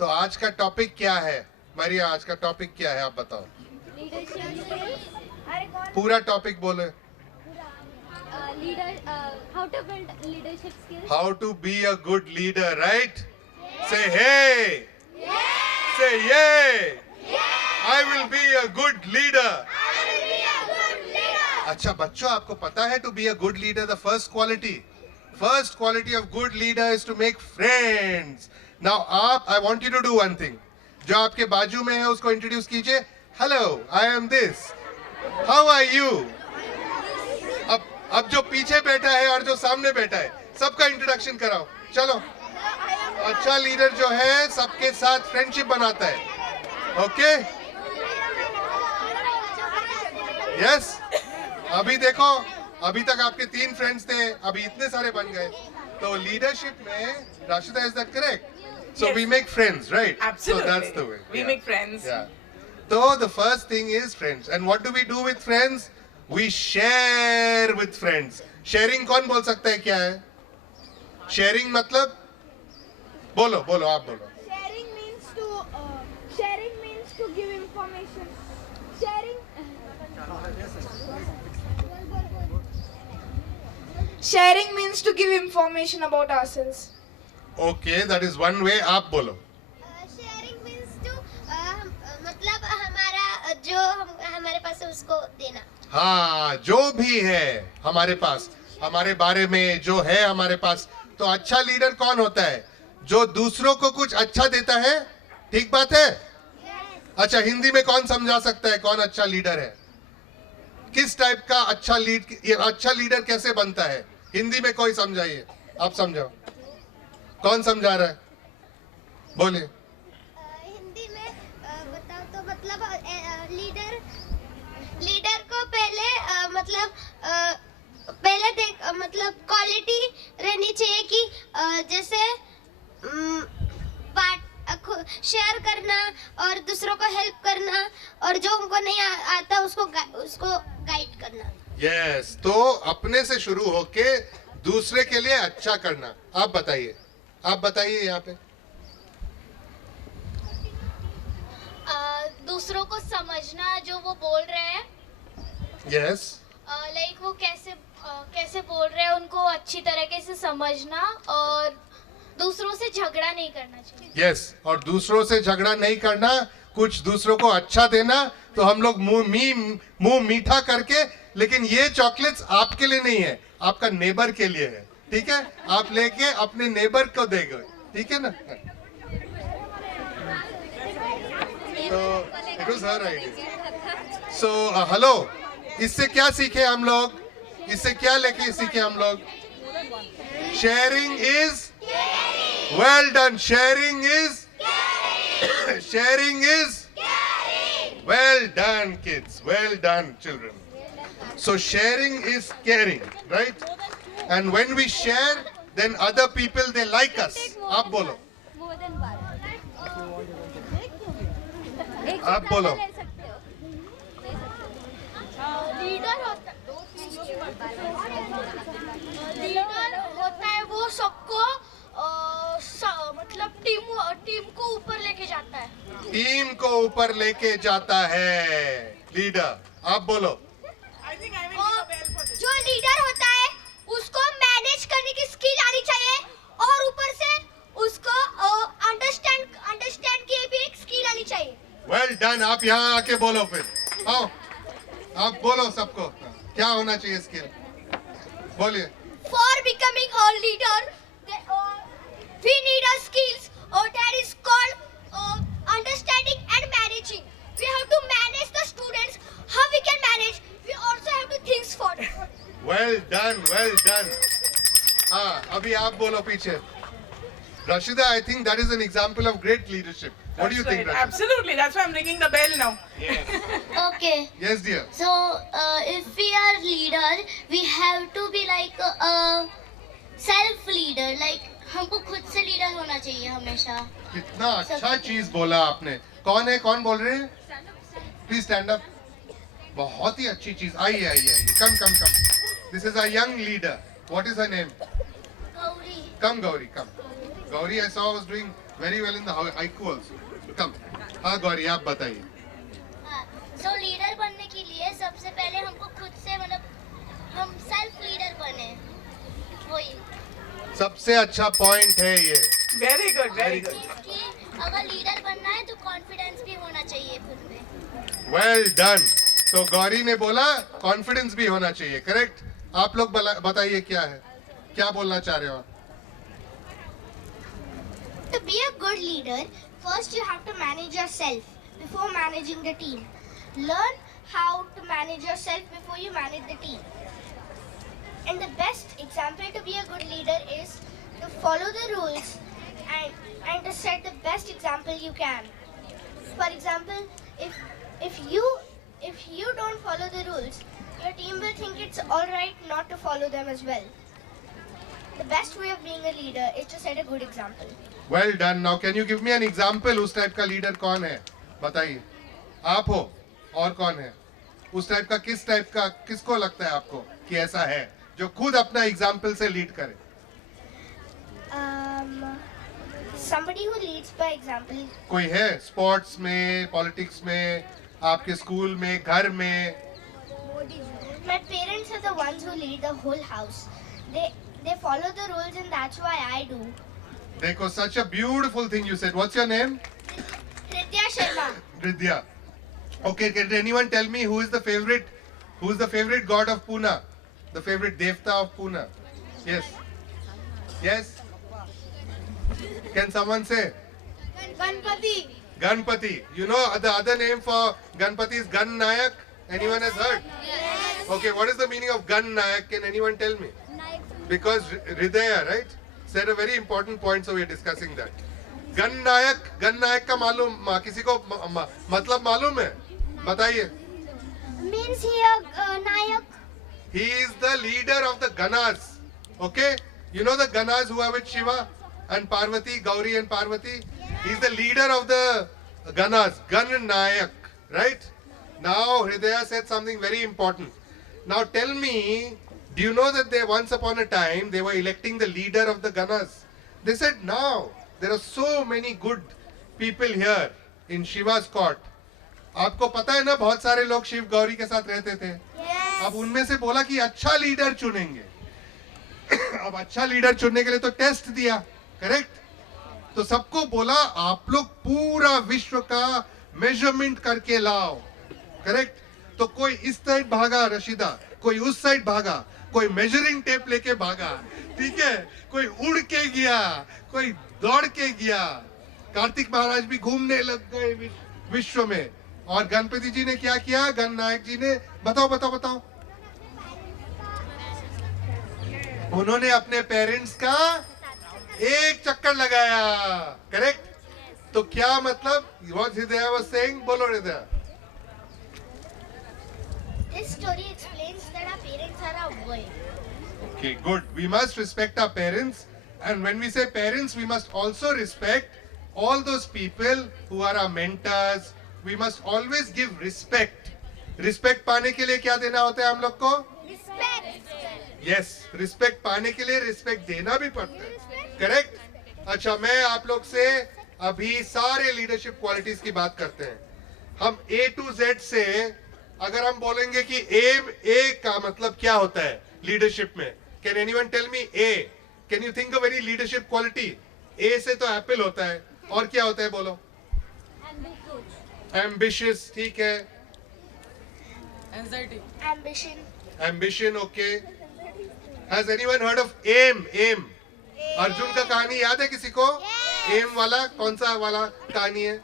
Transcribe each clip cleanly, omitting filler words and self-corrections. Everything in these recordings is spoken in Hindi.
तो आज का टॉपिक क्या है मारिया? आज का टॉपिक क्या है आप बताओ? पूरा टॉपिक बोले। How to build leadership skills. How to be a good leader, right? Say hey. Say yay. I will be a good leader. अच्छा बच्चों, आपको पता है to be a good leader the first quality of good leader is to make friends. Now I want you to do one thing. जो आपके बाजू में है उसको इंट्रोड्यूस कीजिए. Hello, I am this. How are you? अब जो पीछे बैठा है और जो सामने बैठा है सबका इंट्रोडक्शन कराओ. चलो. अच्छा लीडर जो है सबके साथ फ्रेंडशिप बनाता है. ओके? यस. अभी देखो, अभी तक आपके 3 फ्रेंड्स थे, अभी इतने सारे बन गए. तो लीडरशिप में, Rashida, is that correct? So Yes. we make friends, right? Absolutely. So that's the way. We make friends. Yeah. So the first thing is friends. And what do we do with friends? We share with friends. Sharing कौन बोल सकता है क्या है? Sharing मतलब? बोलो, बोलो, आप बोलो. Sharing means to give information. Sharing means to give information about ourselves. Okay, that is one way. आप बोलो. शेयरिंग मीन्स टू मतलब हमारा जो हमारे पास है उसको देना. हाँ, जो भी है हमारे पास, हमारे बारे में जो है हमारे पास. तो अच्छा लीडर कौन होता है? जो दूसरों को कुछ अच्छा देता है. ठीक बात है? अच्छा, हिंदी में कौन समझा सकता है कौन अच्छा लीडर है? किस टाइप का अच्छा लीडर कैसे बनता है? हिंदी में कोई समझाइए. आप समझाओ. कौन समझा रहा है? बोलिए. हिंदी में बताओ तो मतलब लीडर को पहले देख मतलब क्वालिटी रहनी चाहिए कि जैसे बात शेयर करना और दूसरों को हेल्प करना और जो उनको नहीं आता उसको गाइड करना. यस. तो अपने से शुरू होके दूसरे के लिए अच्छा करना. आप बताइए यहाँ पे. दूसरों को समझना जो वो बोल रहे हैं. यस. लाइक वो कैसे बोल रहे हैं उनको अच्छी तरीके से समझना और दूसरों से झगड़ा नहीं करना चाहिए. यस. और दूसरों से झगड़ा नहीं करना, कुछ दूसरों को अच्छा देना. तो हम लोग मुंह मीठा करके, लेकिन ये चॉकलेट्स आपके लिए नहीं है, आपका नेबर के लिए है. ठीक है? आप लेके अपने नेबर को देंगे. ठीक है ना? तो it was her idea. So hello, इससे क्या सीखे हम लोग? इससे क्या लेके सीखे हम लोग? Sharing is well done. Sharing is well done, kids. Well done, children. So sharing is caring, right? And when we share, then other people, they like us. आप बोलो. आप बोलो. लीडर होता है वो सबको मतलब टीम को ऊपर लेके जाता है. टीम को ऊपर लेके जाता है लीडर. आप बोलो. जो लीडर होता है उसको मैनेज करने की स्किल आनी चाहिए और ऊपर से उसको अंडरस्टैंड की भी एक स्किल आनी चाहिए. Well done. आप यहाँ आके बोलो फिर. आओ, आप बोलो सबको क्या होना चाहिए स्किल. बोलिए. For becoming a leader, we need a skills that is called understanding and managing. We have to manage the students. How we can manage? We also have to think for it. Well done, well done. हाँ, अभी आप बोलो पीछे. Rashida, I think that is an example of great leadership. What do you think, Rashida? Absolutely. That's why I'm ringing the bell now. Okay. Yes, dear. So, if we are leader, we have to be like a self-leader. Like हमको खुद से लीडर होना चाहिए हमेशा. कितना अच्छा चीज बोला आपने. कौन है? कौन बोल रहे हैं? Please stand up. बहुत ही अच्छी चीज. आइए. Come. This is a young leader. What is her name? Gauri. Come, Gauri, come. Gauri, I saw was doing Very well in the haiku also. Come. हाँ गौरी आप बताइए. सो लीडर बनने के लिए सबसे पहले हमको खुद से मतलब हम सेल्फ लीडर बने, वही सबसे अच्छा पॉइंट है ये. Very good, very good. चीज की अगर लीडर बनना है तो कॉन्फिडेंस भी होना चाहिए खुद में. Well done. तो गौरी ने बोला कॉन्फिडेंस भी होना चाहिए. करेक्ट. आप लोग बताइए क्या है, क्या बोलना चाह रहे हो आप? To be a good leader, first you have to manage yourself before managing the team. Learn how to manage yourself before you manage the team. And the best example to be a good leader is to follow the rules and to set the best example you can. For example, if you don't follow the rules, your team will think it's all right not to follow them as well. The best way of being a leader is to set a good example. Well done. Now can you give me an example. उस टाइप का लीडर कौन है बताइए. आप हो और कौन है उस टाइप का? किस टाइप का, किसको लगता है आपको कि ऐसा है जो खुद अपना एग्जांपल से लीड करे? Somebody who leads by example. कोई है स्पोर्ट्स में, पॉलिटिक्स में, आपके स्कूल में, घर में? My parents are the ones who lead the whole house. They follow the rules and that's why I do. देखो, such a beautiful thing you said. What's your name? Ridya Sharma. Ridya. Okay, can anyone tell me who is the favorite god of Pune? The favorite devta of Pune? Yes. Yes. Can someone say? Ganpati. Ganpati. You know the other name for Ganpati is Gan Nayak. Anyone has heard? Yes. Okay, what is the meaning of Gan Nayak? Can anyone tell me? Because Hridaya, right, said a very important point, so we are discussing that. Gan Nayak का मालूम, किसी को मतलब मालूम है? बताइए. Means he a Nayak. He is the leader of the Ganas. Okay, you know the Ganas who are with Shiva and Parvati, Gauri and Parvati. He is the leader of the Ganas, Gan Nayak, right? Now Hridaya said something very important. Now tell me, do you know that once upon a time they were electing the leader of the Ganas? They said now there are so many good people here in Shiva's court. आपको पता है ना, बहुत सारे लोग शिव गौरी के साथ रहते थे. अब उनमें से बोला कि अच्छा लीडर चुनेंगे. अब अच्छा लीडर चुनने के लिए तो टेस्ट दिया. करेक्ट. तो सबको बोला आप लोग पूरा विश्व का मेजरमेंट करके लाओ. करेक्ट. तो कोई इस साइड भागा रशीदा, कोई उस साइड भागा, कोई मेजरिंग टेप लेके भागा. ठीक है. कोई उड़ के गया, कोई दौड़ के गया. कार्तिक महाराज भी घूमने लग गए विश्व में. और गणपति जी ने क्या किया? गण नायक जी ने बताओ. उन्होंने अपने पेरेंट्स का एक चक्कर लगाया. करेक्ट. तो क्या मतलब? What Hridaya was saying? बोलो हृदय. This story explains that our parents are our world. Okay, good. We must respect our parents, and when we say parents, we must also respect all those people who are our mentors. We must always give respect. Respect पाने के लिए क्या देना होता है हम लोग को? Respect. Yes, respect पाने के लिए respect देना भी पड़ता है. Correct? अच्छा, मैं आप लोग से अभी सारे leadership qualities की बात करते हैं. हम A to Z से अगर हम बोलेंगे कि A का मतलब क्या होता है leadership में? Can anyone tell me A? Can you think of any leadership quality? A से तो apple होता है. और क्या होता है बोलो? Ambitious. ठीक है. Anxiety. Ambition. Okay. Has anyone heard of aim? Arjun का कहानी याद है किसी को? एम वाला कौन सा वाला कहानी है?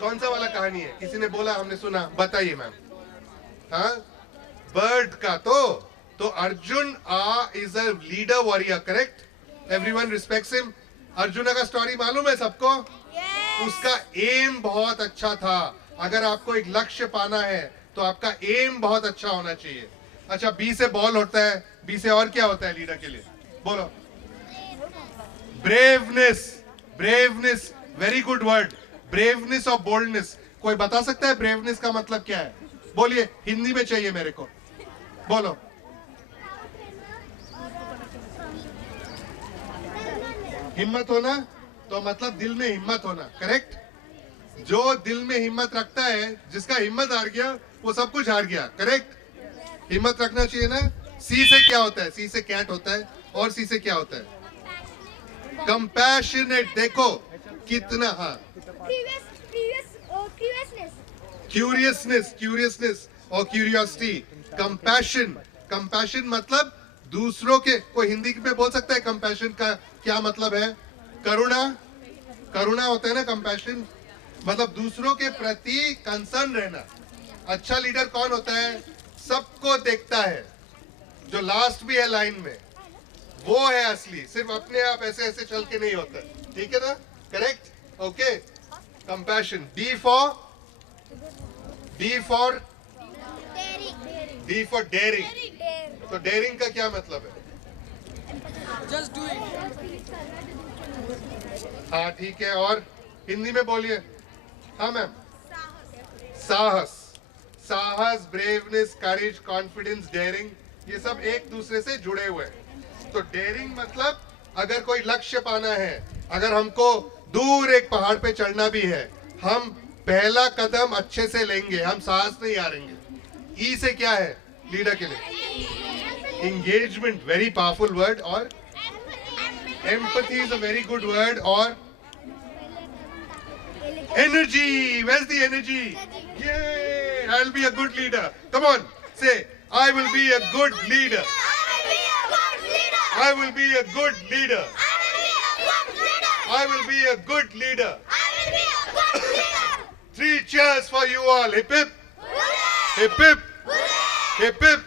कौन सा वाला कहानी है? किसी ने बोला, हमने सुना. बताइए मैम. हाँ, बर्ड का. तो Arjun is a leader warrior. Correct. Everyone respects him. Arjun का स्टोरी मालूम है सबको? उसका एम बहुत अच्छा था. अगर आपको एक लक्ष्य पाना है तो आपका एम बहुत अच्छा होना चाहिए. अच्छा, बी से बॉल होता है. बी से और क्या होता है लीडर के लिए? बोलो. Braveness. Very good word. Braveness और बोल्डनेस. कोई बता सकता है ब्रेवनेस का मतलब क्या है? बोलिए. हिंदी में चाहिए मेरे को. बोलो. हिम्मत होना. तो मतलब दिल में हिम्मत होना, करेक्ट? जो दिल में हिम्मत रखता है, जिसका हिम्मत हार गया वो सब कुछ हार गया, करेक्ट? हिम्मत रखना चाहिए ना। सी से क्या होता है? सी से कैट होता है, और सी से क्या होता है? कंपैशनेट। देखो कितना, हाँ, क्यूरियसनेस और क्यूरियोसिटी। कंपैशन मतलब दूसरों के, कोई हिंदी में बोल सकता है कंपैशन का क्या मतलब है? करुणा होता है ना कंपैशन, मतलब दूसरों के प्रति कंसर्न रहना। अच्छा लीडर कौन होता है? सबको देखता है, जो लास्ट भी है लाइन में, वो है असली। सिर्फ अपने आप ऐसे ऐसे चल के नहीं होता, ठीक है ना? Correct, okay. Compassion. D for daring. तो डेयरिंग का क्या मतलब है? Just do it. हाँ ठीक है, और हिंदी में बोलिए। हाँ मैम। साहस, ब्रेवनेस, करेज, कॉन्फिडेंस, डेयरिंग, ये सब एक दूसरे से जुड़े हुए हैं। तो डेयरिंग मतलब अगर कोई लक्ष्य पाना है, अगर हमको दूर एक पहाड़ पे चढ़ना भी है, हम पहला कदम अच्छे से लेंगे, हम साहस नहीं हारेंगे। ई से क्या है लीडर के लिए? Engagement, very powerful word. और empathy is a very good word. और energy, where's the energy? Yay, I'll be a good leader. Come on, say, I will be a good leader. I will be a good leader. I will be a good leader. 3 cheers for you all. Hip hip. Hip hip. Hip hip.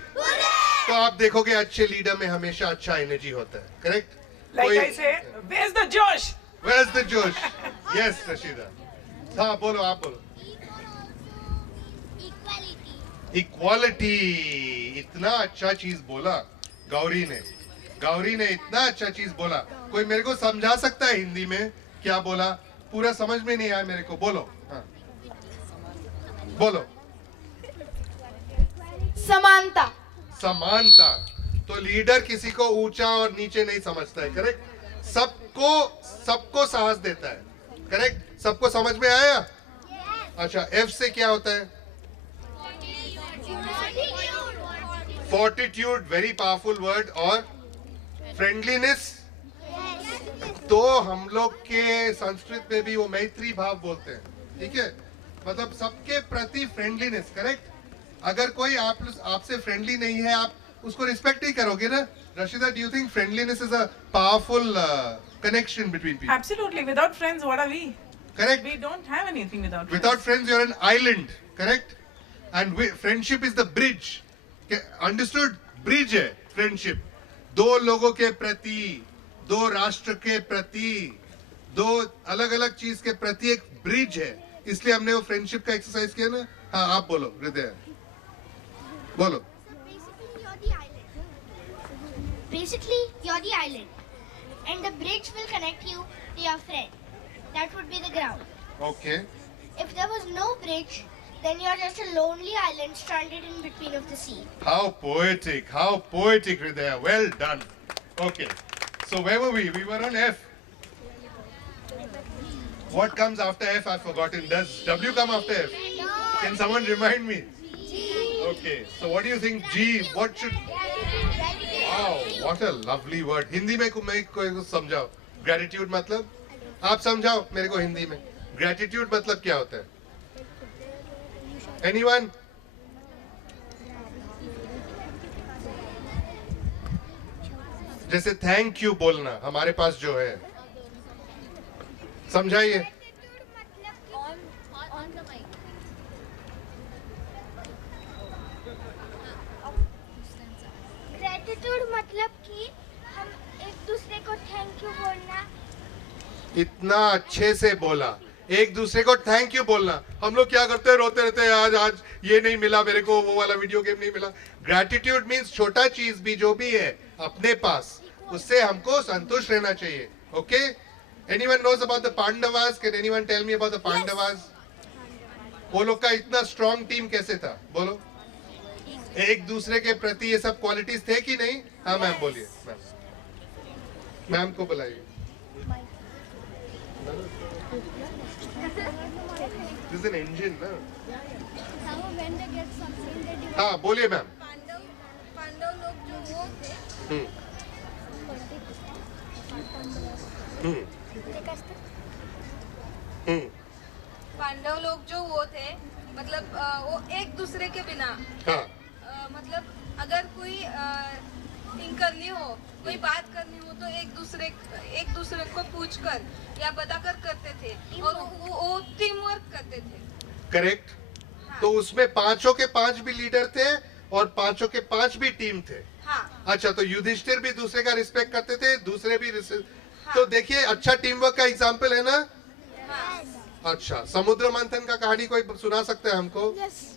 तो आप देखोगे अच्छे लीडर में हमेशा अच्छा एनर्जी होता है, correct? Like I say, where's the Josh? Where's the Josh? Yes, Rashida. हाँ बोलो, आप बोलो। इक्वालिटी। इतना अच्छा चीज बोला गौरी ने इतना अच्छा चीज बोला। कोई मेरे को समझा सकता है हिंदी में क्या बोला? पूरा समझ में नहीं आया मेरे को, बोलो। हाँ बोलो। समानता। तो लीडर किसी को ऊंचा और नीचे नहीं समझता है, करेक्ट? सबको साहस देता है, करेक्ट? सबको समझ में आया? अच्छा, एफ से क्या होता है? Fortitude, very powerful word. और फ्रेंडलीनेस, तो हम लोग के संस्कृत में भी वो मैत्री भाव बोलते हैं, ठीक है? मतलब सबके प्रति फ्रेंडलीनेस, करेक्ट? अगर कोई आपसे फ्रेंडली नहीं है, आप उसको रिस्पेक्ट नहीं करोगे ना? Rashida, do you think friendliness is a powerful connection between people? Absolutely. Without friends, what are we? Correct? We don't have anything without friends. Without friends, you're an island, correct? And friendship is the bridge. Understood? Bridge है friendship. दो लोगों के प्रति, दो राष्ट्र के प्रति, दो अलग अलग चीज के प्रति एक ब्रिज है। इसलिए हमने वो फ्रेंडशिप का एक्सरसाइज किया ना। हाँ आप बोलो हृदय, बोलो। Basically, you're the island, and the bridge will connect you to your friend. That would be the ground. Okay. If there was no bridge, then you're just a lonely island stranded in between of the sea. How poetic, Hridaya. Well done. Okay. So where were we? We were on F. What comes after F? I've forgotten. Does W come after F? Can someone remind me? Okay. So what do you think? G. What should? Wow, what a lovely word. Hindi में कोई कुछ समझाओ। Gratitude मतलब? आप समझाओ मेरे को हिंदी में। Gratitude मतलब क्या होता है? Anyone? जैसे थैंक यू बोलना हमारे पास जो है, समझाइए। Gratitude मतलब कि हम एक दूसरे को थैंक यू बोलना। इतना अच्छे से बोला, एक दूसरे को थैंक यू बोलना। हम लोग क्या करते हैं, रोते रहते हैं, आज ये नहीं मिला मेरे को, वो वाला वीडियो गेम नहीं मिला। ग्रैटिट्यूड मीन्स छोटा चीज भी जो भी है अपने पास, उससे हमको संतुष्ट रहना चाहिए। Okay, anyone knows about the Pandavas? Can anyone tell me about the Pandavas? वो लोग का इतना स्ट्रॉन्ग टीम कैसे था, बोलो? एक दूसरे के प्रति ये सब क्वालिटीज थे कि नहीं? हाँ मैम बोलिए। मैम को बुलाइए। This is an engine, ना? when they get something they do. हाँ बोलिए मैम. पांडव लोग जो वो थे हम्म. हम्म. हम्म. पांडव लोग जो वो थे मतलब वो एक दूसरे के बिना हाँ. मतलब अगर कोई थिंक करनी हो कोई बात करनी हो तो एक दूसरे को पूछकर या बताकर करते थे और वो टीम वर्क करते थे. करेक्ट. तो उसमें पांचों के पांच भी लीडर थे और पांचों के पांच भी टीम थे. हाँ अच्छा, तो युधिष्ठिर भी दूसरे का रिस्पेक्ट करते थे, दूसरे भी हाँ. तो देखिए अच्छा टीम वर्क का एग्जाम्पल है ना. हाँ अच्छा, समुद्र मंथन का कहानी कोई सुना सकता है हमको?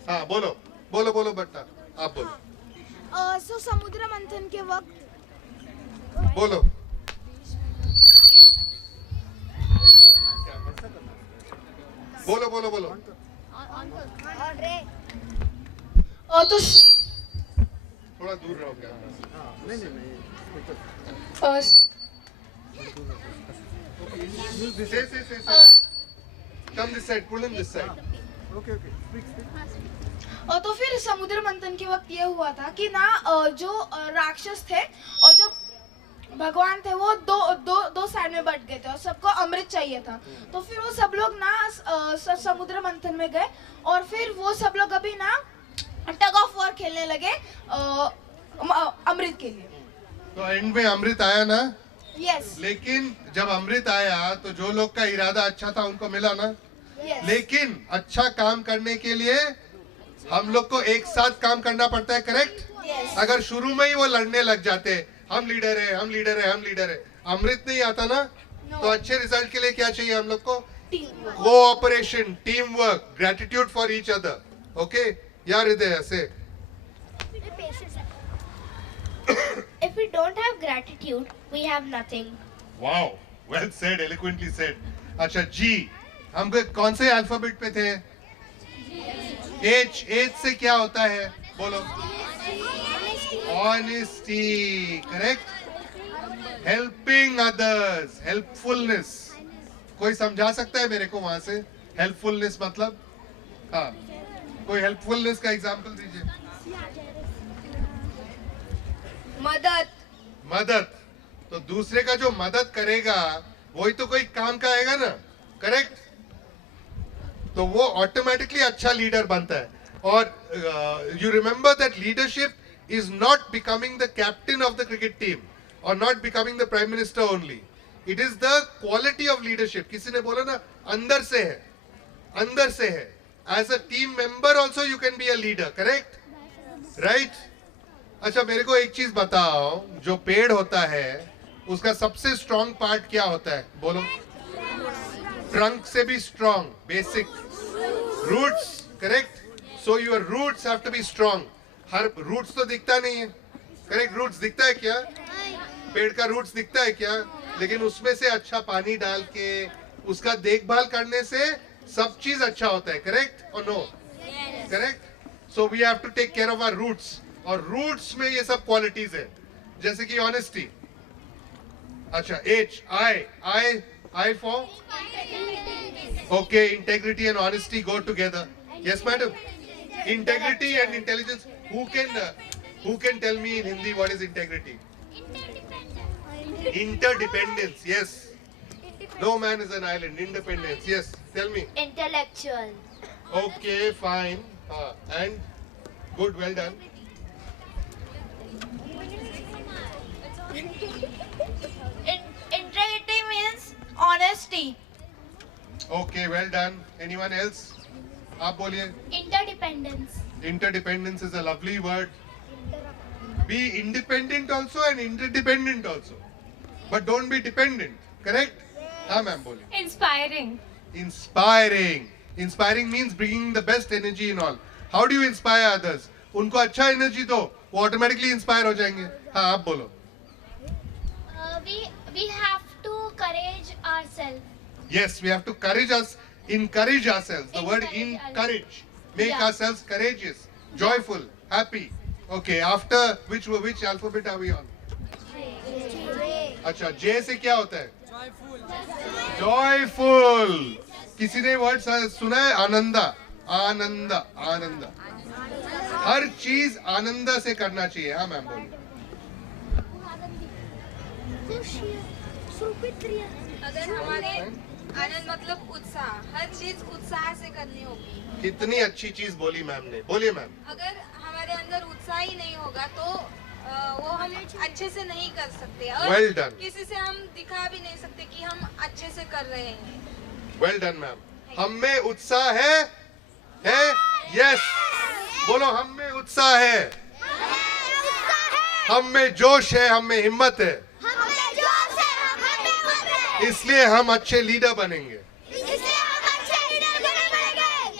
हाँ बोलो बोलो बोलो बेटा, आप बोलो. सो समुद्र मंथन के वक्त बोलो. बोलो बोलो बोलो. तो थोड़ा दूर रहो क्या. Say. Come this side, pull him this side. और तो फिर समुद्र मंथन के वक्त ये हुआ था कि ना जो राक्षस थे और जो भगवान थे वो दो साइड में बट गए थे और सबको अमृत चाहिए था. तो फिर वो सब लोग ना समुद्र मंथन में गए और फिर वो सब लोग अभी ना टग ऑफ वॉर खेलने लगे अमृत के लिए. तो एंड में अमृत आया ना. यस लेकिन जब अमृत आया तो जो लोग का इरादा अच्छा था उनको मिला ना. लेकिन अच्छा काम करने के लिए हम लोग को एक साथ काम करना पड़ता है. करेक्ट. अगर शुरू में ही वो लड़ने लग जाते, हम लीडर है हम लीडर है हम लीडर है, अमृत नहीं आता ना. तो अच्छे रिजल्ट के लिए क्या चाहिए हम लोग को? Cooperation, team work, gratitude for each other. Okay यार, हृदय से. If we don't have gratitude, we have nothing. Wow, well said, eloquently said. अच्छा जी, हम कौन से अल्फाबेट पे थे? एच. एच से क्या होता है बोलो? Honesty. Correct. Helping others, helpfulness. कोई समझा सकता है मेरे को वहां से हेल्पफुलनेस मतलब? हाँ, कोई हेल्पफुलनेस का एग्जांपल दीजिए. मदद. मदद. तो दूसरे का जो मदद करेगा वही तो कोई काम का आएगा ना. करेक्ट. तो वो ऑटोमेटिकली अच्छा लीडर बनता है. और you remember that leadership is not becoming the captain of the cricket team और not becoming the prime minister only. It is the quality of leadership. किसी ने बोला ना अंदर से है, अंदर से है. As a team member also you can be a leader. Correct. Right. अच्छा, मेरे को एक चीज बताओ, जो पेड़ होता है उसका सबसे स्ट्रॉन्ग पार्ट क्या होता है बोलो? ट्रंक से भी strong, basic roots. Correct. So your roots have to be strong. हर रूट्स तो दिखता नहीं है. करेक्ट. रूट्स दिखता है क्या? पेड़ का रूट्स दिखता है क्या? लेकिन उसमें से अच्छा पानी डाल के उसका देखभाल करने से सब चीज अच्छा होता है. करेक्ट और no? Correct. So we have to take care of our roots. और रूट्स में ये सब क्वालिटीज है, जैसे कि ऑनेस्टी. अच्छा, H. I for okay. Integrity and honesty go together. Yes madam. Integrity and intelligence. Who can tell me in Hindi what is integrity? Interdependence. Yes. No man is an island. Independence. Yes. Tell me. Intellectual. Okay, fine. And good, well done. Integrity means honesty. Okay, well done. Anyone else? आप बोलिए. Interdependence. Interdependence is a lovely word. Be independent also and interdependent also. But don't be dependent. Correct? हाँ मैम बोलिए. Inspiring. Inspiring. Inspiring means bringing the best energy in all. How do you inspire others? उनको अच्छा एनर्जी दो, वो ऑटोमेटिकली इंस्पायर हो जाएंगे. हाँ आप बोलो. We have to encourage ourselves. Yes, we have to encourage ourselves. The word encourage. Make Yeah. ourselves courageous, joyful, happy. Okay, after which alphabet are we on? अच्छा, J से क्या होता है? जॉयफुल। किसी ने वर्ड सुना है? आनंदा, आनंदा, आनंदा। हर चीज आनंदा से करना चाहिए। हाँ मैम बोलिए। अगर हमारे आनंद मतलब उत्साह, हर चीज उत्साह से करनी होगी। कितनी अच्छी चीज बोली मैम ने। बोलिए मैम। अगर हमारे अंदर उत्साह ही नहीं होगा तो वो हम अच्छे से नहीं कर सकते और Well done. किसी से हम दिखा भी नहीं सकते कि हम अच्छे से कर रहे हैं। Well done ma'am. हम में उत्साह है? यस। बोलो हम में उत्साह है, हम में जोश है, हम में हिम्मत है। इसलिए हम अच्छे लीडर बनेंगे।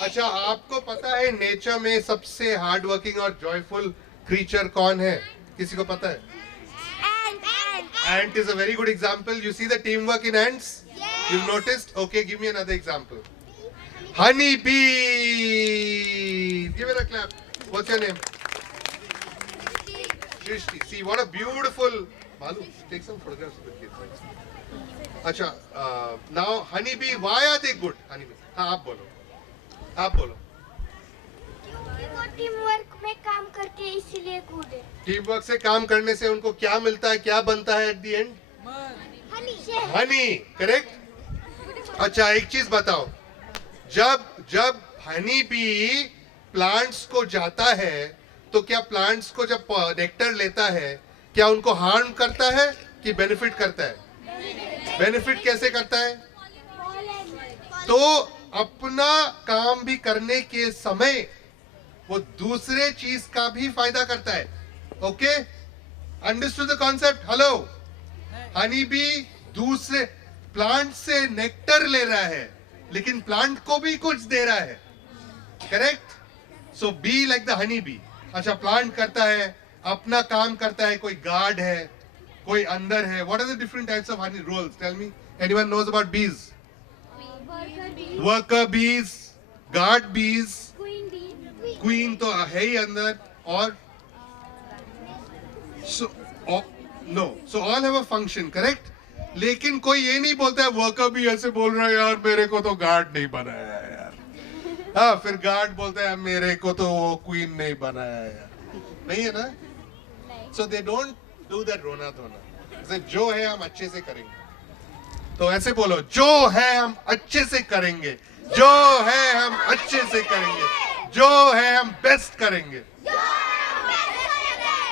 अच्छा, आपको पता है नेचर में सबसे हार्ड वर्किंग और जॉयफुल क्रीचर कौन है? किसी को पता है? Ant is a very good example. You see the teamwork in ants? You've noticed? Okay, give me another example. Honey bee. Give it a clap. What's your name? Shrishti. See what a beautiful. Balu, take some photographs of the kids. अच्छा, now honey bee. Why are they good? Honey bee. हाँ आप बोलो. आप बोलो. वो टीम वर्क में काम करके इसीलिए गुड है। टीम वर्क से काम करने से उनको क्या मिलता है, क्या बनता है at the end? Honey. Correct. अच्छा एक चीज बताओ, जब हनी बी प्लांट्स को जाता है तो क्या प्लांट्स को जब नेक्टर लेता है क्या उनको हार्म करता है कि बेनिफिट करता है? बेनिफिट कैसे करता है? तो अपना काम भी करने के समय वो दूसरे चीज का भी फायदा करता है। Okay, understood the concept? Hello, honey bee दूसरे प्लांट से नेक्टर ले रहा है लेकिन प्लांट को भी कुछ दे रहा है। Correct? So be like the honey bee. अच्छा, प्लांट करता है, अपना काम करता है, कोई गार्ड है, कोई अंदर है। What are the different types of honey roles? Tell me, anyone knows about bees? Worker bees, guard bees, queen तो है ही अंदर, और no, so all have a function. Correct? लेकिन कोई ये नहीं बोलता है, वर्कर भी ऐसे बोल रहा है यार मेरे को तो गार्ड नहीं बनाया है यार। हाँ, फिर गार्ड बोलता है मेरे को तो वो क्वीन नहीं बनाया है यार। नहीं है ना? सो दे डोंट डू दैट रोना धोना। जो है हम अच्छे से करेंगे। तो ऐसे बोलो, जो है हम अच्छे से करेंगे, जो है हम अच्छे से करेंगे, जो है हम बेस्ट करेंगे।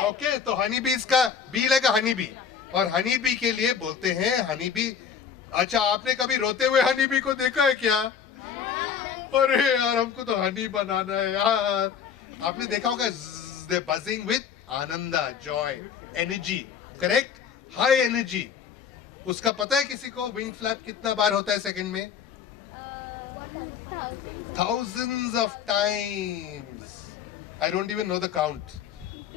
ओके, तो हनी बी इसका बी लगा हनी बी, और हनी बी के लिए बोलते हैं हनी बी। अच्छा, आपने कभी रोते हुए हनी बी को देखा है क्या? अरे यार हमको तो हनी बनाना है यार। आपने देखा होगा, they buzzing with ananda, joy, energy. Correct? High energy. उसका पता है किसी को विंग फ्लैप कितना बार होता है सेकंड में? Thousands of times. I don't even know the count.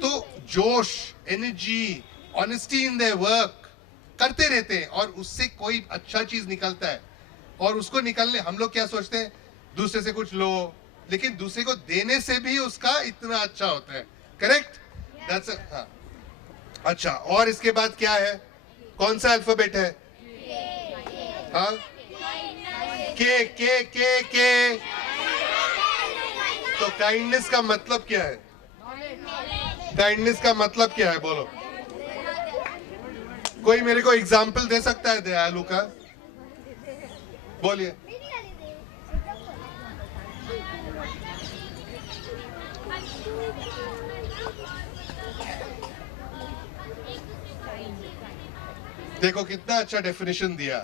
तो जोश, energy, honesty in their work करते रहते हैं और उससे कोई अच्छा चीज निकलता है। और उसको निकलने हम लोग क्या सोचते हैं, दूसरे से कुछ लो, लेकिन दूसरे को देने से भी उसका इतना अच्छा होता है। करेक्ट? दैट्स हाँ। अच्छा, और इसके बाद क्या है? कौन सा अल्फाबेट है? हाँ, के। तो काइंडनेस का मतलब क्या है? काइंडनेस का मतलब क्या है बोलो? कोई मेरे को एग्जाम्पल दे सकता है दयालु का? बोलिए। देखो कितना अच्छा डेफिनेशन दिया।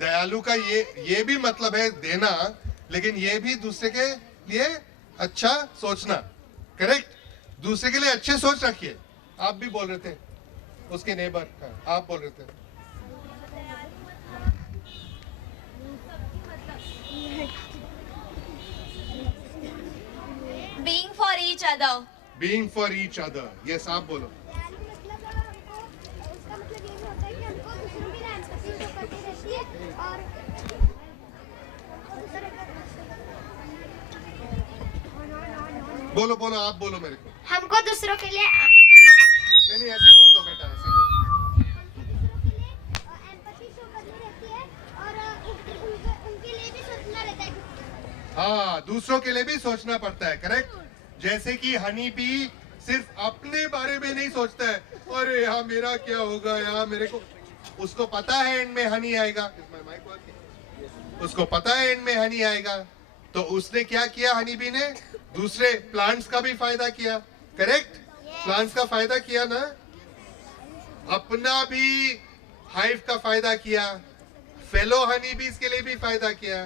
दयालु का ये भी मतलब है देना, लेकिन ये भी दूसरे के लिए अच्छा सोचना। करेक्ट? दूसरे के लिए अच्छे सोच रखिए। आप भी बोल रहे थे, उसके नेबर, आप बोल रहे थे। Being for each other. Being for each other. Yes, आप बोलो। उसका मतलब ये भी होता है कि हमको दूसरों की एम्पैथी शो करनी रहती है और बोलो बोलो, आप बोलो मेरे को। हमको दूसरों के लिए नहीं ऐसे बोल दो बेटा, ऐसे बोल। एम्पैथी शो करनी रहती है हाँ, दूसरों के लिए भी सोचना पड़ता है, करेक्ट। जैसे कि हनी बी सिर्फ अपने बारे में नहीं सोचता है, अरे यहाँ मेरा क्या होगा, यहाँ मेरे को, उसको पता है एंड में हनी आएगा, उसको पता है एंड में हनी आएगा। तो उसने क्या किया, हनी बी ने दूसरे प्लांट्स का भी फायदा किया, करेक्ट। प्लांट्स का फायदा किया ना, अपना भी हाइव का फायदा किया, फेलो हनी बीज के लिए भी फायदा किया,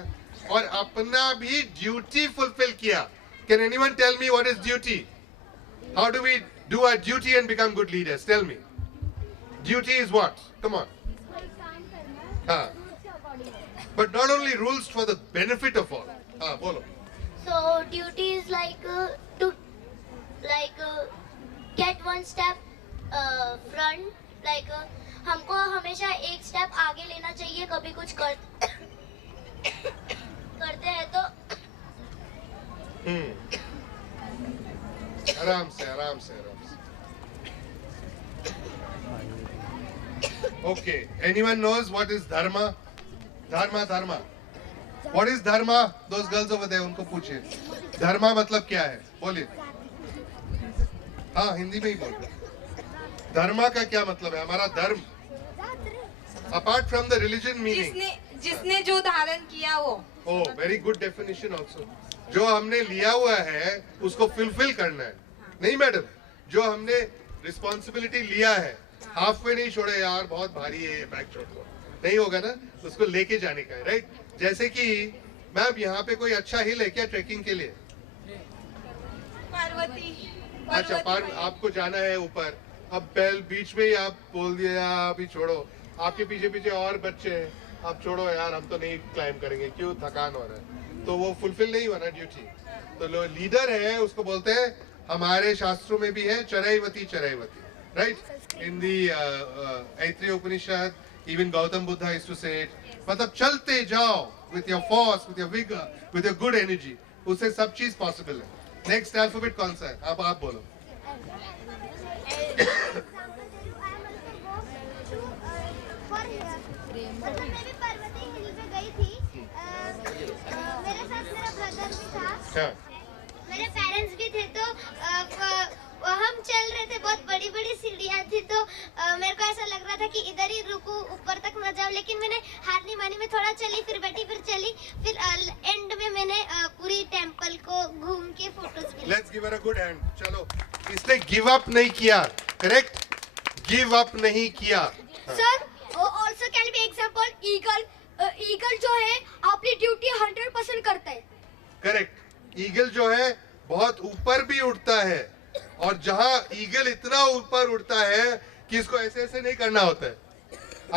और अपना भी ड्यूटी फुलफिल किया। Can anyone tell me what is duty? How do we do our duty and become good leaders? Tell me, duty is what? Come on. हाँ, but not only rules for the benefit of all. हाँ, बोलो। So duty is like to get one step front. Like हमको हमेशा एक स्टेप आगे लेना चाहिए, कभी कुछ करते हैं तो आराम से, आराम से, आराम से। Okay. Anyone knows what is dharma? Dharma, dharma. What is dharma? Those girls over there, उनको पूछिए। धर्मा मतलब क्या है? बोलिए। हाँ, हिंदी में ही बोल रहे। धर्मा का क्या मतलब है? हमारा धर्म, apart from the religion meaning. जिसने जो धारण किया वो। Oh, very good definition also. जो हमने लिया हुआ है उसको फुलफिल करना है, नहीं मैडम? जो हमने रिस्पॉन्सिबिलिटी लिया है, हाफ में नहीं छोड़े यार, बहुत भारी है ये बैग, छोड़ दो, नहीं होगा ना, उसको लेके जाने का है, राइट? जैसे कि मैम, यहाँ पे कोई अच्छा हिल है क्या ट्रैकिंग के लिए? पार्वती। अच्छा, आपको जाना है ऊपर, अब पहल बीच में ही आप बोल दिया अभी छोड़ो, आपके पीछे पीछे और बच्चे हैं, आप छोड़ो यार, हम तो नहीं क्लाइम करेंगे, क्यों, थकान हो रहा है, तो वो फुलफिल नहीं हुआ ना ड्यूटी। तो जो लीडर है उसको बोलते हैं, हमारे शास्त्रों में भी है, चरैवती चरैवती, right? In the Aitareya Upanishad, even Gautam Buddha used to say it, मतलब चलते जाओ with your force, with your vigour, with your good energy, उससे सब चीज पॉसिबल है। नेक्स्ट अल्फाबेट कौन सा है? अब आप बोलो। मतलब मैं भी पर्वती हिल पे गई थी, मेरे साथ मेरा ब्रदर भी था, मेरे पेरेंट्स भी थे, तो हम चल रहे थे, बहुत बड़ी बड़ी सीढ़ियाँ थी, तो मेरे को ऐसा लग रहा था कि इधर ही रुकूं, ऊपर तक न जाऊं, लेकिन मैंने हार नहीं मानी, मैं थोड़ा चली, फिर बैठी, फिर चली, फिर एंड में मैंने पूरी टेंपल को घूम के फोटोज भी। Let's give her a good hand. चलो, इसने गिव अप नहीं किया, करेक्ट? गिव अप नहीं किया। Sir also can be example, eagle जो है अपनी ड्यूटी 100% करता है। करेक्ट। ईगल जो है बहुत ऊपर भी उड़ता है, और जहां ईगल इतना ऊपर उड़ता है कि इसको ऐसे ऐसे नहीं करना होता है।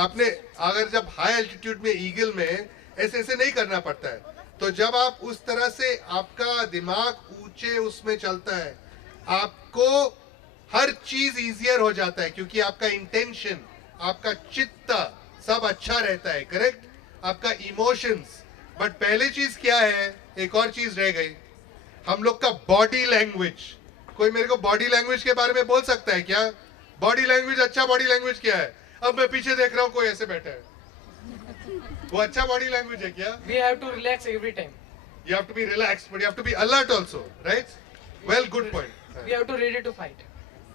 आपने अगर जब हाई एल्टीट्यूड में ईगल में ऐसे ऐसे नहीं करना पड़ता है, तो जब आप उस तरह से, आपका दिमाग ऊंचे उसमें चलता है, आपको हर चीज इजियर हो जाता है, क्योंकि आपका इंटेंशन, आपका चित्त सब अच्छा रहता है, करेक्ट? आपका इमोशंस। बट पहले चीज क्या है, एक और चीज रह गई, हम लोग का बॉडी लैंग्वेज। कोई मेरे को बॉडी लैंग्वेज के बारे में बोल सकता है क्या? बॉडी लैंग्वेज, अच्छा बॉडी लैंग्वेज क्या है? अब मैं पीछे देख रहा हूँ, कोई ऐसे बैठा है, वो अच्छा बॉडी लैंग्वेज है क्या? We have to relax every time. You have to be relaxed, but you have to be alert also, right? Well, good point. We have to ready to fight.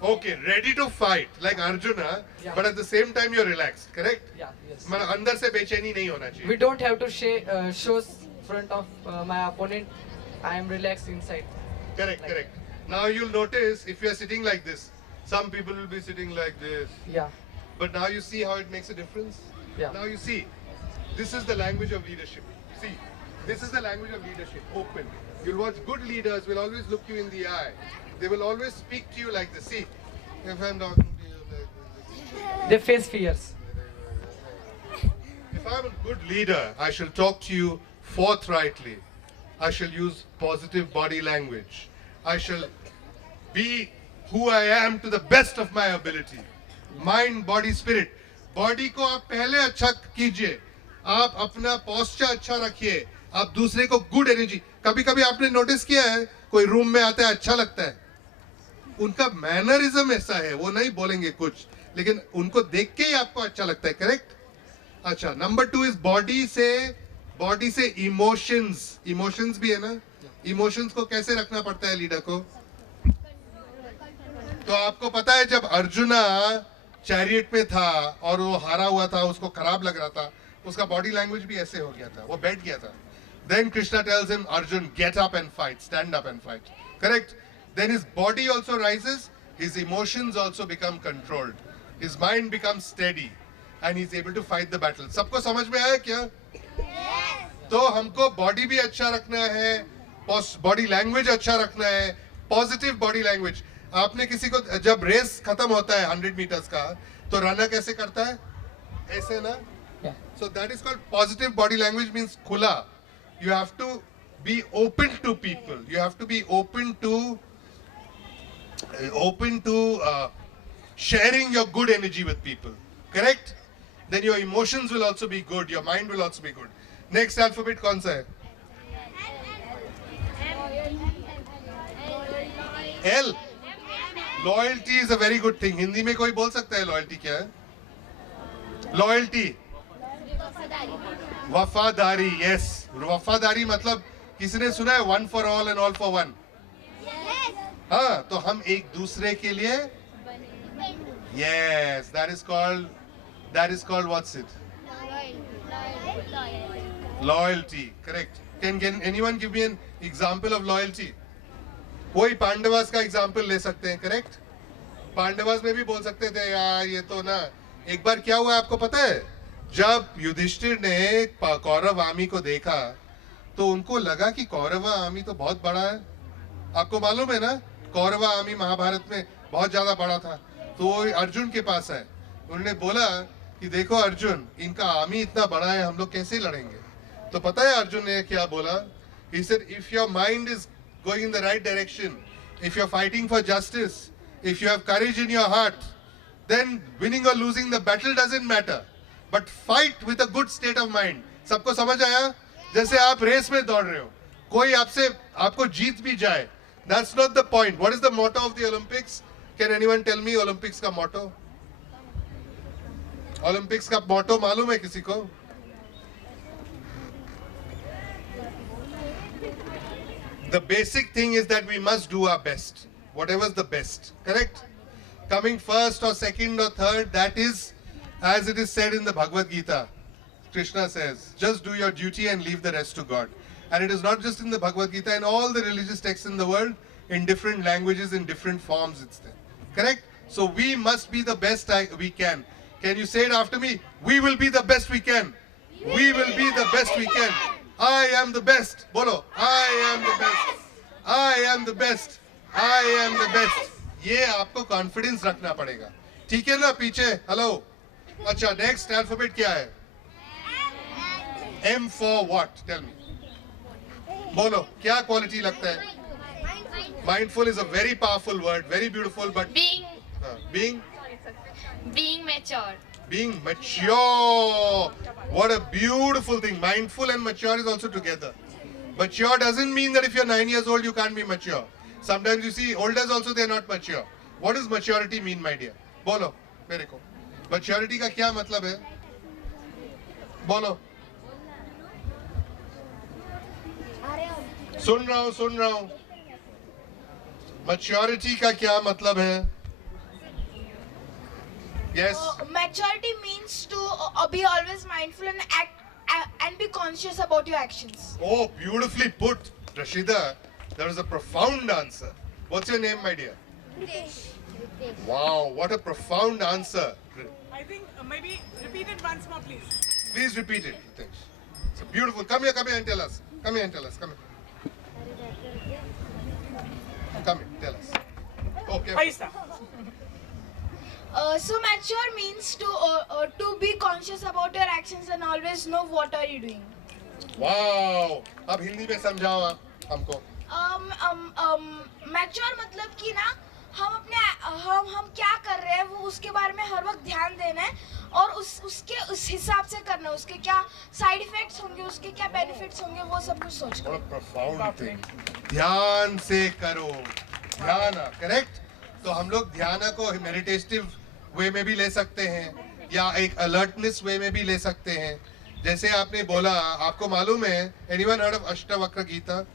Okay, ready to fight like Arjuna, Yeah. but at the same time you're relaxed, correct? Yeah, yes. मतलब अंदर से बेचैनी नहीं होना चाहिए। We don't have to show front of my opponent. I am relaxed inside. Correct, correct. Now you'll notice if you are sitting like this, some people will be sitting like this. Yeah, But now you see how it makes a difference? Yeah. Now you see, this is the language of leadership. See, this is the language of leadership, open. You'll watch good leaders will always look you in the eye. They will always speak to you like this. See, if I'm talking to you like this. they face fears. If I'm a good leader, I shall talk to you forthrightly. I shall use positive body language. I shall be who I am to the best of my ability. Mind, body, spirit. Body को आप पहले अच्छा कीजिए, आप अपना पोस्चर अच्छा रखिए, आप दूसरे को गुड एनर्जी। कभी कभी आपने नोटिस किया है, कोई रूम में आता है अच्छा लगता है, उनका मैनरिज्म ऐसा है, वो नहीं बोलेंगे कुछ, लेकिन उनको देख के ही आपको अच्छा लगता है, करेक्ट? अच्छा, नंबर 2 इज बॉडी से बॉडी से इमोशंस भी है ना, इमोशंस को कैसे रखना पड़ता है लीडर को? तो आपको पता है जब अर्जुना चैरियट में था और वो हारा हुआ था, उसको खराब लग रहा था, उसका बॉडी लैंग्वेज भी ऐसे हो गया था, वो बैठ गया था. Then Krishna tells him, Arjun, get up and fight, stand up and fight. Correct? Then his body also rises, his emotions also become controlled, his mind becomes steady, and he's able to fight the battle. सबको समझ में आया क्या? तो हमको बॉडी भी अच्छा रखना है, बॉडी लैंग्वेज अच्छा रखना है, पॉजिटिव बॉडी लैंग्वेज. आपने किसी को जब रेस खत्म होता है 100 मीटर्स का, तो रनर कैसे करता है? ऐसे ना. So that is called positive body language, means खुला. You have to be open to people. You have to be open to sharing your good energy with people. Correct? Then your emotions will also be good. Your mind will also be good. Next alphabet कौन सा है? L. Loyalty is a very good thing. Hindi में कोई बोल सकता है loyalty क्या है? Loyalty. वफादारी. Yes. वफादारी मतलब किसी ने सुना है one for all and all for one? हाँ, तो हम एक दूसरे के लिए. Yes, that is called what's it? Loyalty. Correct. Can anyone give me an example of loyalty? कोई पांडवास का एग्जाम्पल ले सकते हैं. करेक्ट? पांडवास में भी बोल सकते थे यार ये तो ना. एक बार क्या हुआ आपको पता है? जब युधिष्ठिर ने कौरव आर्मी को देखा तो उनको लगा कि कौरव आर्मी तो बहुत बड़ा है. आपको मालूम है ना, कौरव आर्मी महाभारत में बहुत ज्यादा बड़ा था. तो वो अर्जुन के पास है. उन्होंने बोला कि देखो अर्जुन, इनका आर्मी इतना बड़ा है, हम लोग कैसे लड़ेंगे? तो पता है अर्जुन ने क्या बोला? He said, if your mind is going in the right direction, if you're fighting for justice, if you have courage in your heart, then winning or losing the battle doesn't matter. But fight with a good state of mind. सबको समझ आया? जैसे आप रेस में दौड़ रहे हो, कोई आपको जीत भी जाए, that's not the point. What is the motto of the Olympics? Can anyone tell me Olympics का motto? Olympics का motto मालूम है किसी को? The basic thing is that we must do our best, whatever's the best. Correct? Coming first or second or third, that is as it is said in the Bhagavad Gita. Krishna says, just do your duty and leave the rest to God. And it is not just in the Bhagavad Gita, in all the religious texts in the world, in different languages, in different forms it's there. Correct? So we must be the best we can. Can you say it after me? We will be the best we can. We will be the best we can. I am the best. Bolo. I am the best. I am the best. I am the best. ये आपको कॉन्फिडेंस रखना पड़ेगा. ठीक है ना? पीछे हेलो. अच्छा, नेक्स्ट अल्फाबेट क्या है? M for what? Tell me. बोलो, क्या क्वालिटी लगता है? Mindful is a very powerful word, very beautiful, but being mature. Being mature. What a beautiful thing. Mindful and mature is also together. Mature doesn't mean that if you're 9 years old, you can't be mature. Sometimes you see elders also, they're not mature. What does maturity mean, my dear? बोलो मेरे को. Maturity का क्या मतलब है? बोलो. सुन रहा हूँ. Maturity का क्या मतलब है? Yes. Maturity means to be always mindful and act and be conscious about your actions. Oh, beautifully put, Rashida. That was a profound answer. What's your name, my dear? Ritesh. Wow, what a profound answer. I think maybe repeat it once more, please. Please repeat it, Ritesh. It's beautiful. Come here and tell us. Come here. Come here, tell us. Okay. Paisa. So mature means to be conscious about your actions and always know what are you doing. Wow. अब हिंदी में समझाओ हमको. मैच्योर मतलब कि ना हम क्या कर रहे हैं वो उसके बारे में हर वक्त ध्यान देना है और उस हिसाब से करना है. उसके क्या साइड इफेक्ट्स होंगे, उसके क्या बेनिफिट्स होंगे, वो सब कुछ सोच कर. What a profound thing. ध्यान से करो. ध्यान, करेक्ट. तो हम लोग ध्यान को मेडिटेटिव वे में भी ले सकते हैं या एक अलर्टनेस वे में भी ले सकते हैं. जैसे आपने बोला, आपको मालूम है, anyone heard of Ashtavakra Gita?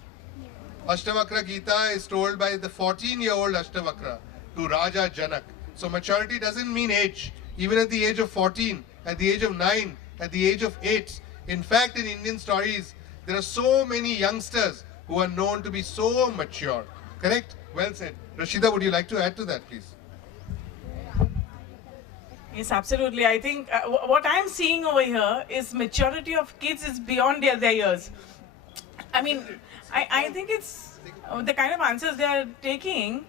Ashtavakra Gita is told by the 14-year-old Ashtavakra to Raja Janak. So maturity doesn't mean age. Even at the age of 14, at the age of 9, at the age of 8. In fact, in Indian stories, there are so many youngsters who are known to be so mature. Correct? Well said. Rashida, would you like to add to that, please? Yes, absolutely. I think what I'm seeing over here is maturity of kids is beyond their years. I mean, I think it's the kind of answers they are taking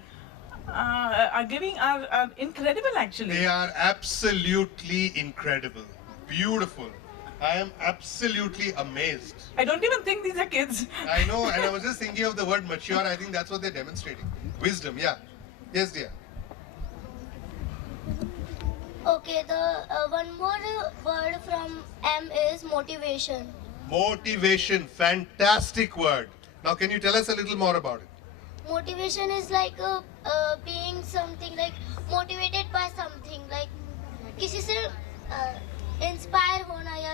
are giving are incredible actually. They are absolutely incredible. Beautiful. I am absolutely amazed. I don't even think these are kids. I know, and I was just thinking of the word mature. I think that's what they're demonstrating. Wisdom, yeah. Yes, dear. Okay, the one more word from M is motivation. Motivation, fantastic word. Now, can you tell us a little more about it? Motivation is like being something like motivated by something like किसी से इंस्पायर होना या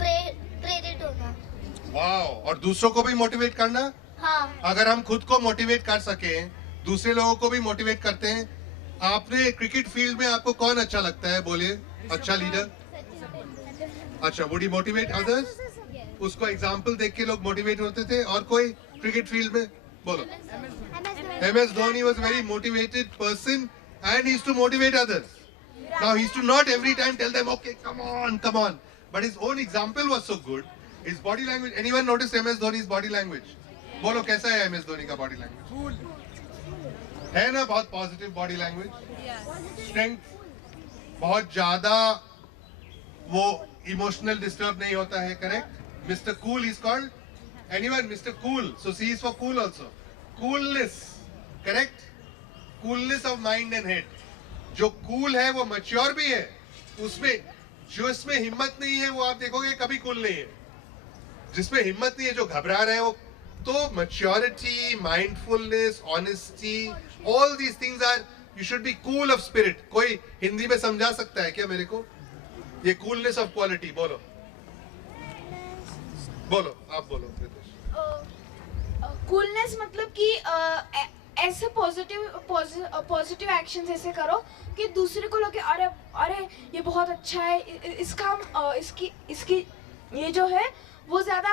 प्रेरित होना. वाओ, और दूसरों को भी मोटिवेट करना. हाँ. अगर हम खुद को मोटिवेट कर सके, दूसरे लोगों को भी मोटिवेट करते हैं. आपने क्रिकेट फील्ड में आपको कौन अच्छा लगता है, बोलिए. अच्छा लीडर. अच्छा, वुड ही मोटिवेट अदर्स? उसको एग्जांपल देख के लोग मोटिवेट होते थे. और कोई क्रिकेट फील्ड में बोलो. MS Dhoni was a very motivated person and he used to motivate others. Now he used to not every time tell them, okay, come on, come on. But his own example was so good. His body language. Anyone notice MS Dhoni's body language? बोलो कैसा है MS Dhoni का body language? है ना, बहुत positive body language. Strength. बहुत ज़्यादा वो emotional disturb नहीं होता है, correct? Mr. Cool is called. Anyone, Mr. Cool. So C is for cool also. Coolness, correct? Coolness of mind and head. जो cool है वो mature भी है. उसमें जो इसमें हिम्मत नहीं है वो आप देखोगे कभी cool नहीं है. जिसमें हिम्मत नहीं है, जो घबरा रहे हैं वो, तो maturity, mindfulness, honesty, all these things are, you should be cool of spirit. कोई हिंदी में समझा सकता है क्या मेरे को? ये coolness of quality बोलो. बोलो, आप बोलो. कूलनेस मतलब कि ऐसे पॉजिटिव एक्शंस ऐसे करो कि दूसरे को लगे अरे अरे ये बहुत अच्छा है, इसका हम इसकी ये जो है वो ज्यादा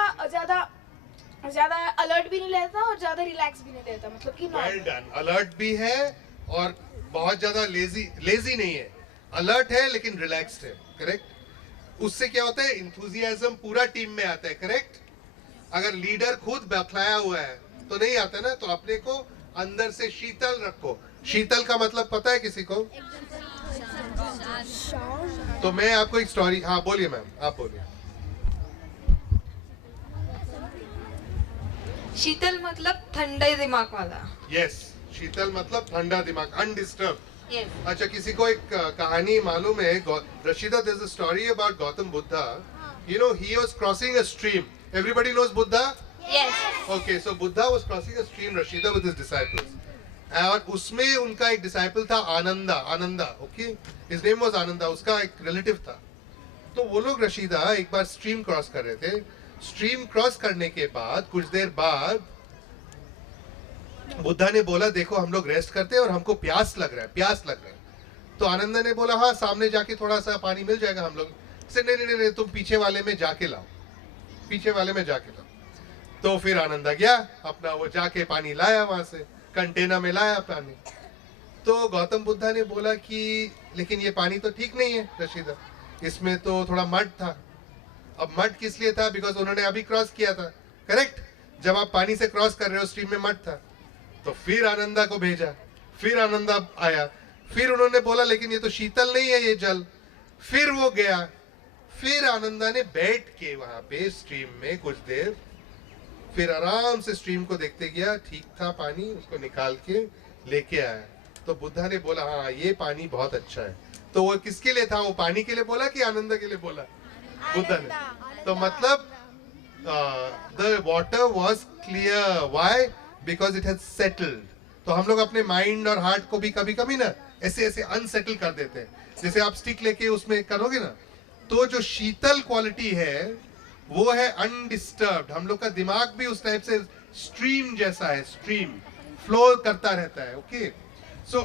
अलर्ट भी नहीं लेता और ज्यादा रिलैक्स भी नहीं लेता. मतलब कि वेल डन. अलर्ट भी है और बहुत ज्यादा लेजी नहीं है. अलर्ट है लेकिन रिलैक्स्ड है. करेक्ट. उससे क्या होता है, इंथुजियाज्म पूरा टीम में आता है. करेक्ट. अगर लीडर खुद बौखलाया हुआ है तो नहीं आता ना, तो अपने को अंदर से शीतल रखो. शीतल का मतलब पता है किसी को? तो मैं आपको एक स्टोरी. हाँ बोलिए मैम, आप बोलिए. शीतल मतलब ठंडे दिमाग वाला. यस, शीतल मतलब ठंडा दिमाग, अनडिस्टर्ब. Yes. अच्छा, किसी को एक कहानी मालूम है? Rashida, there's a story about Gautam Buddha. You know, he was crossing a stream. Everybody knows Buddha? Yes. Okay, so Buddha was crossing a stream, Rashida, with his disciples. और उसमें उनका एक डिसाइपल था Ananda. Okay, his name was Ananda. उसका एक रिलेटिव था. तो वो लोग रशीदा एक बार स्ट्रीम क्रॉस कर रहे थे. स्ट्रीम क्रॉस करने के बाद कुछ देर बाद बुद्धा ने बोला, देखो हम लोग रेस्ट करते हैं और हमको प्यास लग रहा है. तो आनंदा ने बोला, हाँ सामने जाके थोड़ा सा पानी मिल जाएगा हम लोग से. नहीं, तुम पीछे वाले में जाके लाओ. तो फिर आनंदा गया, अपना वो जाके पानी लाया, वहां से कंटेनर में लाया पानी. तो गौतम बुद्धा ने बोला कि लेकिन ये पानी तो ठीक नहीं है रशीदा, इसमें तो थोड़ा मड था. अब मड किस लिए था? बिकॉज उन्होंने अभी क्रॉस किया था. करेक्ट. जब आप पानी से क्रॉस कर रहे हो, स्ट्रीम में मड था. तो फिर आनंदा को भेजा. फिर आनंदा आया. फिर उन्होंने बोला लेकिन ये तो शीतल नहीं है ये जल. फिर वो गया. फिर आनंदा ने बैठ के वहां पे स्ट्रीम में कुछ देर, फिर आराम से स्ट्रीम को देखते गया. ठीक था पानी, उसको निकाल के लेके आया. तो बुद्धा ने बोला, हाँ ये पानी बहुत अच्छा है. तो वो किसके लिए था? वो पानी के लिए बोला कि आनंदा के लिए बोला? बुद्धा ने. तो मतलब the water was clear. Why? Because it has settled. तो हम लोग अपने माइंड और हार्ट को भी कभी कभी ना ऐसे अनसेटल कर देते हैं. जैसे आप स्टिक लेके उसमें करोगे ना, तो जो शीतल क्वालिटी है वो है अनडिस्टर्ब्ड. हम लोग का दिमाग भी उस टाइप से स्ट्रीम जैसा है, स्ट्रीम फ्लो करता रहता है. Okay, so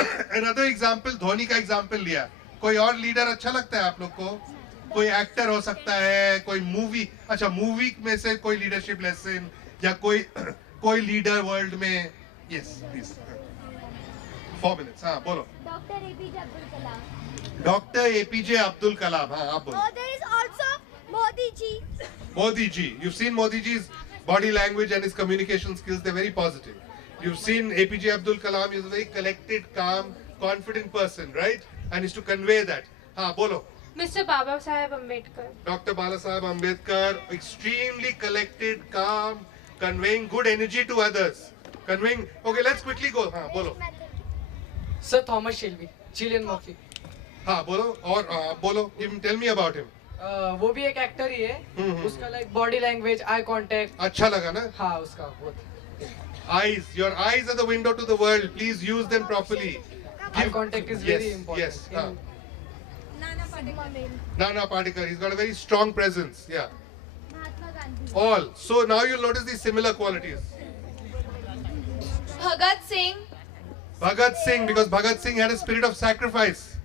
another example, Dhoni का एग्जांपल लिया. कोई और लीडर अच्छा लगता है आप लोग को? कोई एक्टर हो सकता है, कोई मूवी, अच्छा मूवी में से कोई लीडरशिप लेसन या कोई लीडर वर्ल्ड में. Yes please, 4 minutes. हाँ बोलो. Doctor APJ Abdul Kalam. Doctor APJ Abdul Kalam. हाँ आप बोलो. There is also Modi ji. Modi ji, you've seen Modi ji's body language and his communication skills, they're very positive. You've seen APJ Abdul Kalam, he's a very collected, calm, confident person, right? And he's to convey that. हाँ बोलो. Mr. Baba Saheb Ambedkar. Dr. Bala Saheb Ambedkar, extremely collected, calm, conveying good energy to others. Conveying, okay, let's quickly go. हाँ बोलो. Sir Thomas Shelby, Cillian Murphy. हाँ बोलो और बोलो. Tell me about him. वो भी एक एक्टर ही है. उसका like body language, eye contact. अच्छा लगा ना? हाँ उसका बहुत. Eyes, your eyes are the window to the world. Please use them properly. Eye contact is very important. Yes. हाँ. Nana Patekar. Nana Patekar, he's got a very strong presence. Yeah. Mahatma Gandhi. All. So now you'll notice these similar qualities. Bhagat Singh. Bhagat Singh, because Bhagat Singh had a spirit of sacrifice.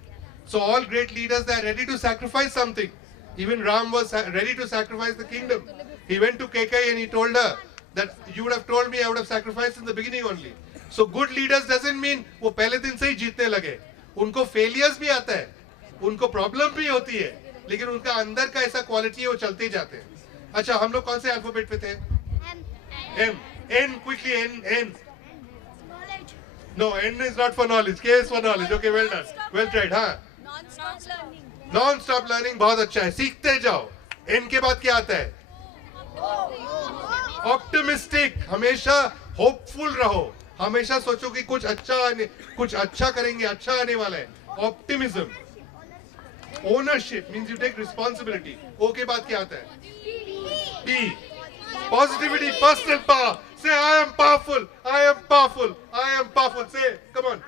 So all great leaders, they are ready to sacrifice something. Even Ram was ready to sacrifice the kingdom. He went to Kekai and he told her that you would have told me, I would have sacrificed in the beginning only. So good leaders doesn't mean वो पहले दिन से ही जीतने लगे. उनको failures भी आता है, उनको problem भी होती है, लेकिन उनका अंदर का ऐसा quality है वो चलते ही जाते हैं. अच्छा, हम लोग कौन से अल्फाबेट पे थे? M. N, quickly. N. No, N is not for knowledge. K is for knowledge. Okay, well done. Well tried. हाँ. Non-stop learning. Non stop learning बहुत अच्छा है, सीखते जाओ. एन के बाद क्या आता है? ऑप्टिमिस्टिक, हमेशा होपफुल रहो, हमेशा सोचो कि कुछ अच्छा करेंगे, अच्छा आने वाला है. Optimism. Ownership means you take responsibility. O के बाद क्या आता है? P. Positivity, personal power. Say I am powerful, I am powerful, I am powerful. Say come on.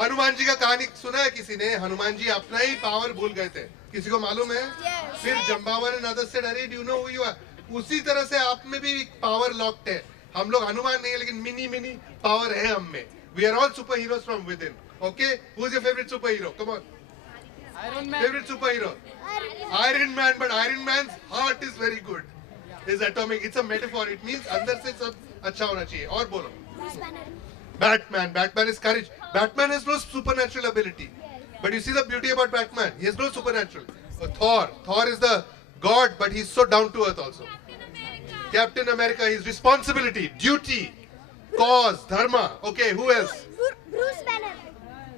Hanuman ji का कहानी सुना है किसी ने? हनुमान जी अपना ही पावर भूल गए थे, किसी को मालूम है? फिर जम्बावन नादर से डरे, do you know who you are. उसी तरह से आप में भी पावर लॉक्ड है. हम लोग हनुमान नहीं है, लेकिन मिनी पावर है हम में. We are all super heroes from within. Okay, who is your favourite super hero? Come on. Iron Man. Favourite super hero? Iron Man. But Iron Man heart is very good. Is atomic. It's a metaphor. It means अंदर से सब अच्छा होना चाहिए. और बोलो. Batman. Batman is courage. Batman has no supernatural ability. But you see the beauty about Batman. He has no supernatural. Thor is the god, but he's so down to earth also. Captain America, his responsibility, duty, cause, dharma. Okay, who else? Bruce Banner.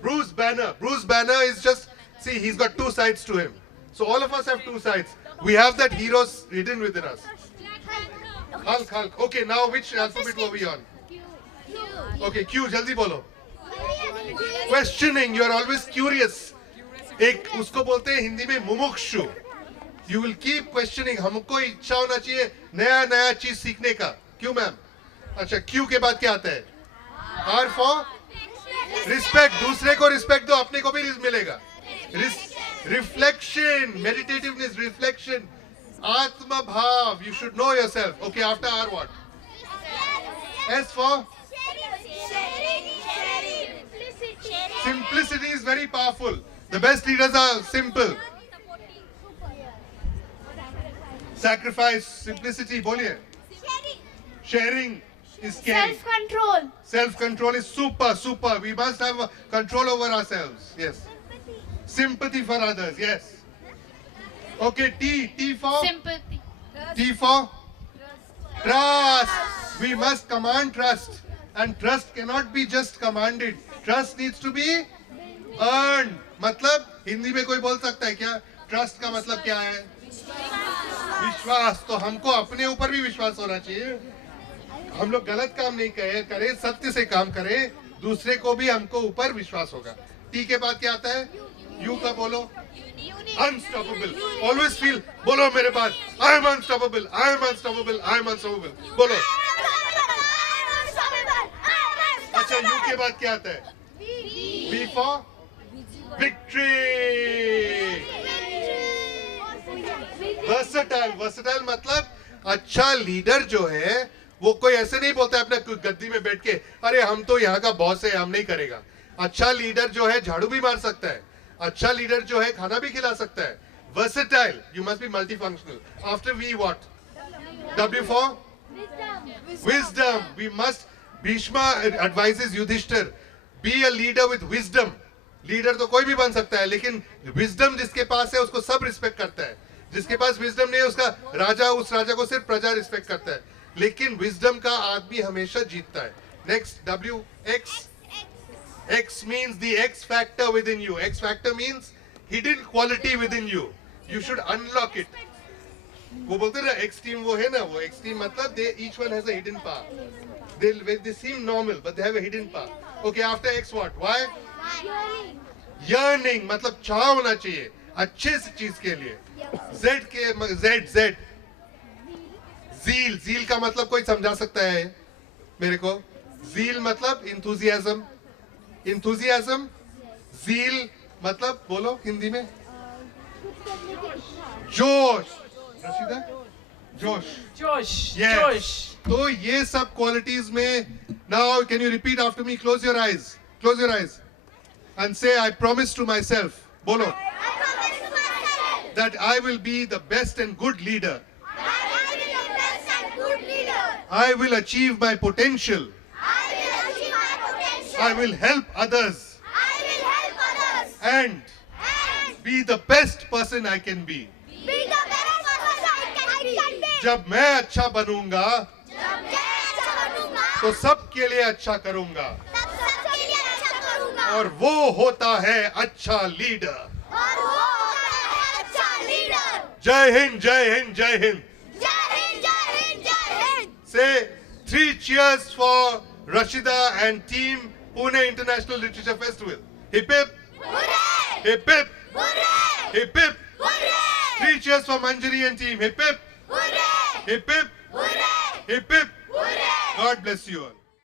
Bruce Banner. Bruce Banner is just, see, he's got two sides to him. So all of us have two sides. We have that heroes hidden within us. Hulk. Okay, now which alphabet were we on? Okay, Q, जल्दी बोलो. Questioning, you are always curious. एक उसको बोलते हैं हिंदी में मुमुक्षु. You will keep questioning. हमको इच्छा होना चाहिए नया चीज सीखने का. क्यों मैम? अच्छा, Q के बाद क्या आता है? R for respect. दूसरे को respect दो, अपने को भी मिलेगा. Reflection, meditativeness, reflection. आत्म भाव. You should know yourself. Okay, after R what? S for simplicity is very powerful. The best leaders are simple. Sacrifice, simplicity, बोलिए. Sharing is caring. Self-control. Self-control is super. We must have control over ourselves. Yes. Sympathy for others. Yes. Okay, T for? Sympathy. T for? Trust. We must command trust. And trust cannot be just commanded. Trust needs to be earned. मतलब हिंदी में कोई बोल सकता है क्या? ट्रस्ट का मतलब क्या है? विश्वास. तो हमको अपने ऊपर भी विश्वास होना चाहिए. हम लोग गलत काम नहीं करें, सत्य से काम करें, दूसरे को भी हमको ऊपर विश्वास होगा. टी के बाद क्या आता है? यू का बोलो. अनस्टॉपेबल. Always feel. बोलो मेरे पास. I am unstoppable. I am unstoppable. I am unstoppable. बोलो. अच्छा, यू के बाद क्या आता है? V for victory. Versatile, versatile मतलब अच्छा लीडर जो है वो कोई ऐसे नहीं बोलता है अपने गद्दी में बैठ के अरे हम तो यहाँ का बॉस है हम नहीं करेगा। अच्छा लीडर जो है झाड़ू भी मार सकता है, अच्छा लीडर जो है खाना भी खिला सकता है। Versatile, you must be multifunctional. After V what? W for? Wisdom. We must, Bhishma advises Yudhishthir, be a leader with wisdom. Leader तो कोई भी बन सकता है लेकिन विजडम जिसके पास है उसको सब रिस्पेक्ट करता है, जिसके पास विजडम नहीं है उसका राजा, उस राजा को सिर्फ प्रजा रिस्पेक्ट करता है, लेकिन विजडम का आदमी हमेशा जीतता है। Next W, X. X means the X factor within you. X factor means hidden quality within you. You should unlock it. वो बोलते हैं ना X team वो है ना, वो X team मतलब they each one has a hidden power. They seem normal but they have a hidden power. Okay, after X what? Y? Yearning मतलब चाह होना चाहिए अच्छे से चीज के लिए। Z के Z zeal, zeal का मतलब कोई समझा सकता है मेरे को? zeal मतलब enthusiasm, enthusiasm, zeal मतलब बोलो हिंदी में जोश। रशीदा, जोश, Josh. yes. Josh. तो ये सब क्वालिटीज में, now can you repeat after me? Close your eyes, close your eyes and say I promise to myself, बोलो, that I will be the best and good leader. I will achieve my potential. I will help others and be the best person I can be. जब मैं अच्छा बनूंगा तो सबके लिए अच्छा करूंगा और वो होता है अच्छा लीडर। जय हिंद, जय हिंद, जय Hind. Say 3 cheers for Rashida and team Pune International Literature Festival. Hip hip. Hip hip. Hip hip. 3 cheers for Manjari and team. Hip hip. Hip hip. Hip hip. God bless you all.